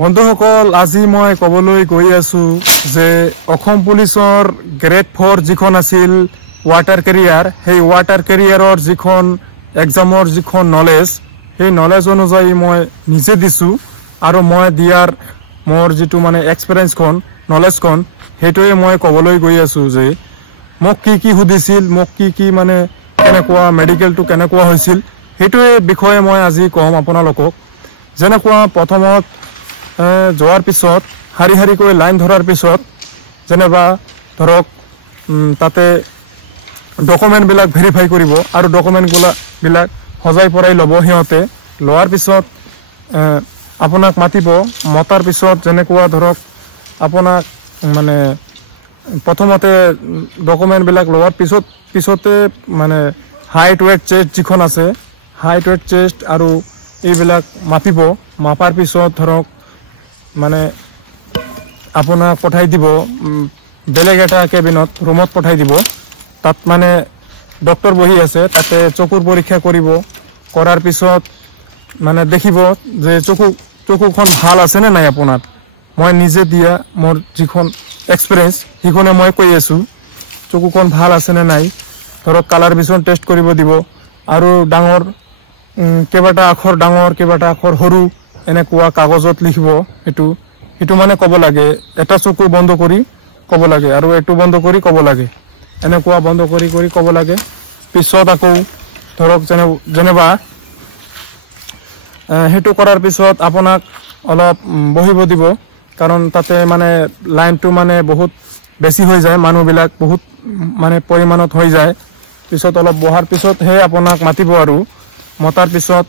বন্ধুসকল আজি মই কবলৈ গৈ আছো যে অসম পুলিচৰ গ্ৰেড 4 যিখন আছিল ওয়াটাৰ কেৰিয়াৰ সেই ওয়াটাৰ কেৰিয়াৰৰ যিখন এক্সামৰ যিখন নলেজ সেই নলেজ অনুযায়ী মই নিজে দিছো আৰু মই দিয়াৰ মোৰ যেটো মানে এক্সপেৰিয়েন্স খন নলেজ খন হেটোৱে মই কবলৈ গৈ আছো যে মোক কি হুদিছিল মোক কি মানে কেনেকুৱা মেডিকেল টু কেনেকুৱা হৈছিল হেটোৱে বিষয়ে মই আজি কম আপোনালোকক যেনেকুৱা প্ৰথমত যোৱাৰ পিছত হাৰি কৈ লাইন ধৰাৰ পিছত যেনেবা ধৰক তাতে ডকুমেন্ট বিলাক ভেৰিফাই কৰিব আৰু ডকুমেন্ট বিলাক হজাই পৰাই লব হিয়তে লোৱাৰ পিছত আপোনাক মাতিব মতাৰ পিছত যেনেকুৱা ধৰক আপোনাক মানে প্ৰথমতে ডকুমেন্ট বিলাক লোৱাৰ পিছতে মানে হাইট ওয়েট চেষ্ট যিখন আছে হাইট ওয়েট চেষ্ট আৰু এইবিলাক মাতিব মাপাৰ পিছত ধৰক মানে আপোনাক পঠাই দিব বেলেগ এটা কেবিনত ৰুমত পঠাই দিব তাত মানে ডক্টৰ বহি আছে তাতে চকুৰ পৰীক্ষা কৰিব কৰাৰ পিছত মানে দেখিব যে চকুখন ভাল আছে নে নাই আপোনাৰ মই নিজে দিয়া মোৰ যিখন এক্সপেৰিয়েন্স হিখনে মই কৈ আছো চকুখন ভাল আছে নে নাই ধৰক কালাৰ ভিজন টেষ্ট কৰিব দিব আৰু ডাঙৰ কেবাটা আখৰ ডাঙৰ কেবাটা আখৰ সৰু এনেকুৱা কাগজত লিখিব এটো মানে কব লাগে এটা চকু বন্ধ কৰি কব লাগে আৰু এটো বন্ধ কৰি কব লাগে এনেকুৱা বন্ধ কৰি কব লাগে পিছত আকৌ ধৰক যেনেবা হেটো কৰাৰ পিছত আপোনাক অলপ বহিব দিব কাৰণ তাতে মানে লাইনটো মানে বহুত বেছি হৈ যায় মানুহবিলাক বহুত মানে পৰিমাণত হৈ যায় পিছত অলপ বহাৰ পিছত হে আপোনাক মাতিব আৰু মতাৰ পিছত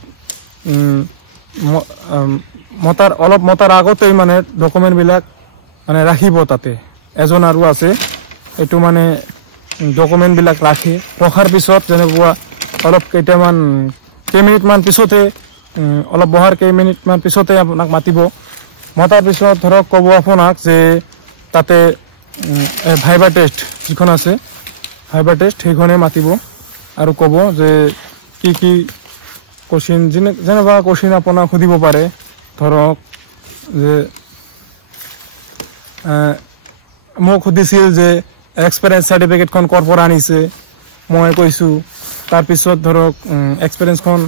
মতাৰ আগতেই মানে ডকুমেন্ট বিলাক মানে ৰাখিব তাতে এজন আৰু আছে এটো মানে ডকুমেন্ট বিলাক ৰখাৰ পিছত যেনেকুৱা অলপ কেইমিনিট মান পিছতে অলপ বহাৰ কেইমিনিট মান পিছতে আপোনাক মাতিব মতাৰ পিছত ধৰক কব আপোনাক যে তাতে ভাইবা টেষ্ট যিখন আছে ভাইবা টেষ্ট সেইখনে মাতিব আৰু কব যে কি কোশ্চেন যেনেবা কোশ্চেন আপোনাক সুধিব পাৰে ধৰক যে মোক সুধিছিল যে এক্সপেৰিয়েন্স সাৰ্টিফিকেট খন কৰ পৰা আনিছে মই কৈছো তাৰ পিছত ধৰক এক্সপেৰিয়েন্স খন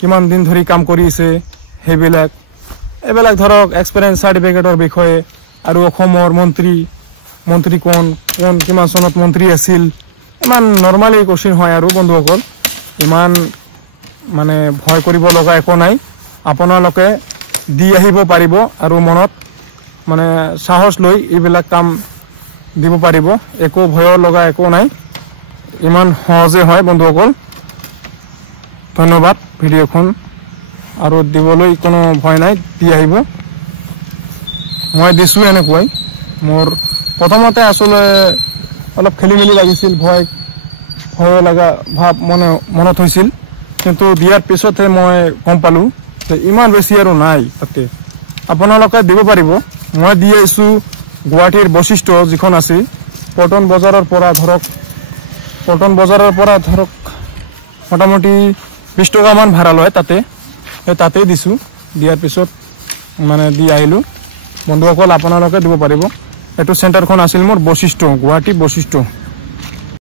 কিমান দিন ধৰি কাম কৰিছে এইবিলাক ধৰক এক্সপেৰিয়েন্স সাৰ্টিফিকেটৰ বিষয়ে আৰু অসমৰ মন্ত্ৰী কোন কিমান চনত মন্ত্ৰী আছিল ইমান নৰমালি কোশ্চেন হয় আৰু বন্ধুসকল ইমান মানে ভয় কৰিব লগা একো নাই আপোনালোকে দি আহিব পাৰিব আৰু মনত মানে সাহস লৈ এইবিলাক কাম দিব পাৰিব একো ভয় লগা একো নাই ইমান সহজে হয় বন্ধুসকল ধন্যবাদ ভিডিঅখন আৰু দিবলৈ কোনো ভয় নাই দি আহিব মই দিছো এনেকৈ মোৰ প্ৰথমতে আসলে অলপ খেলিমেলি লাগিছিল ভয় লগা ভাব মনত হৈছিল কিন্তু দিয়াৰ পিছতে মই গম পালো যে ইমান বেছি আৰু নাই তাতে আপোনালোকে দিব পাৰিব মই দি আছো গুৱাহাটীৰ বৈশিষ্ট্য যিখন আছে পল্টন বজাৰৰ পৰা ধৰক মোটামুটি 20 টকা মান ভাড়া লয় তাতে দিছো দিয়াৰ পিছত মানে দি আহিলো বন্ধুসকল আপোনালোকে দিব পাৰিব এটো চেণ্টাৰখন আছিল মোৰ বৈশিষ্ট্য গুৱাহাটী বৈশিষ্ট্য